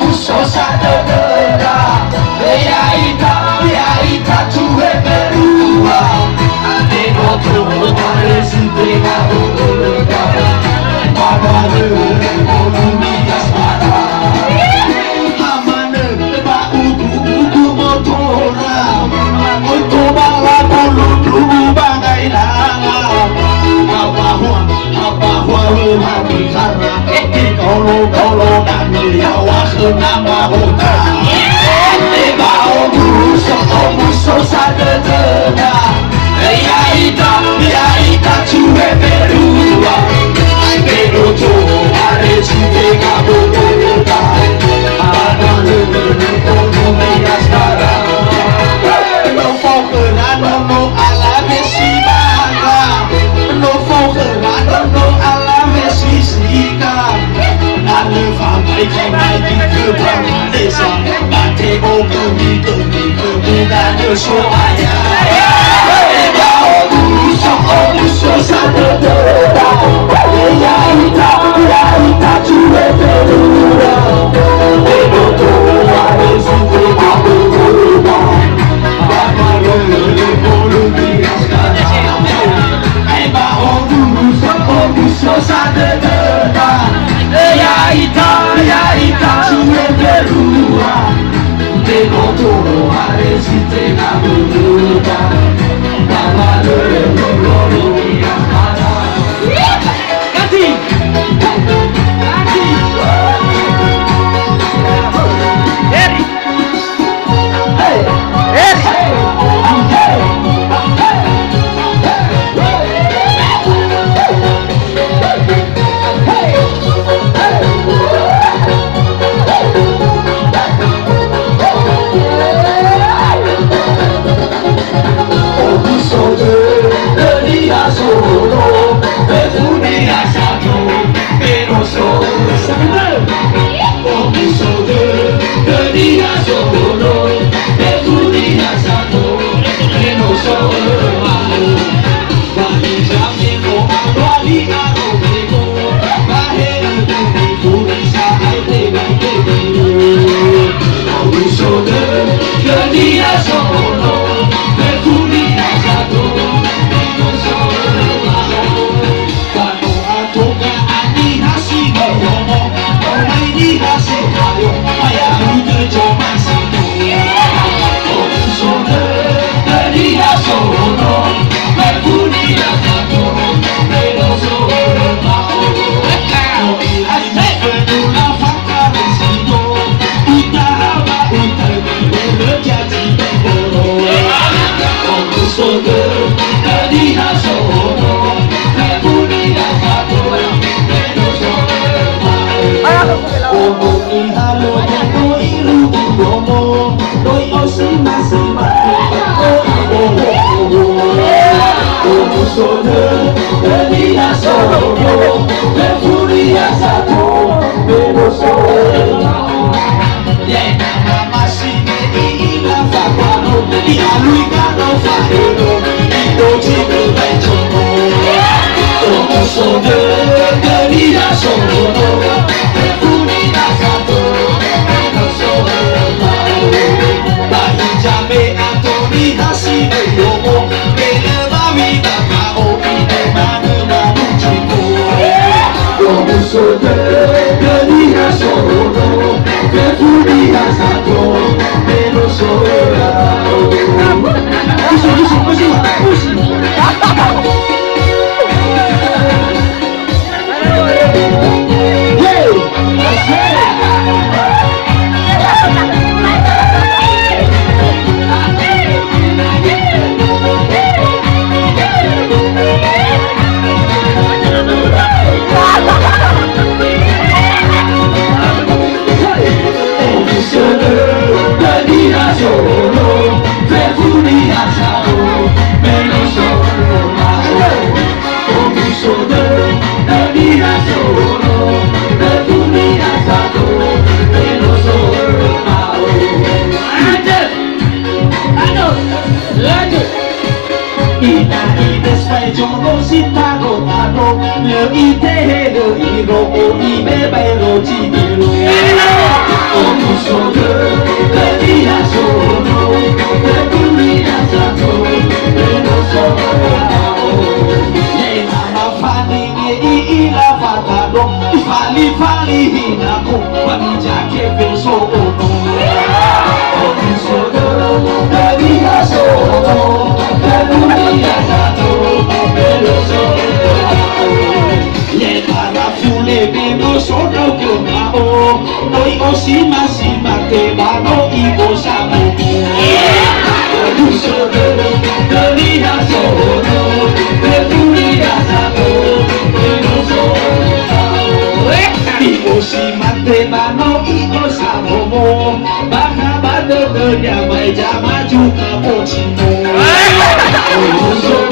Musosa de verdad, ella tu reperúa, de otro pares entregado de verdad, para ver volumias para, amane ba ugu motora, untuk bala bulu bagai lala, abahwa hati karena kalau dan nyawa kenapa hota. Musosa de verdad, ella tu reperúa, pero tú pares entregado de verdad, para ver volumias para. No fogerano no a la mesibana, no fogerano no a la mesisica. Ale famai kamai di kebanesa, bate ogemi kemudah bersuaya. Musosa de verdad, ella tu reperúa, pero tú pares entregado de verdad, para ver volumias para. Musosa de verdad, ella tu reperúa, pero tú pares entregado de verdad, para ver volumias para. Iro, iro, iro, iro, iro, iro, iro, iro, iro, Noi o sima te mano ibo samu Luso de liha soro De tulia sabo De no soro Ibo sima te mano ibo samu Baka bade de nyamai jama juga pochimo Luso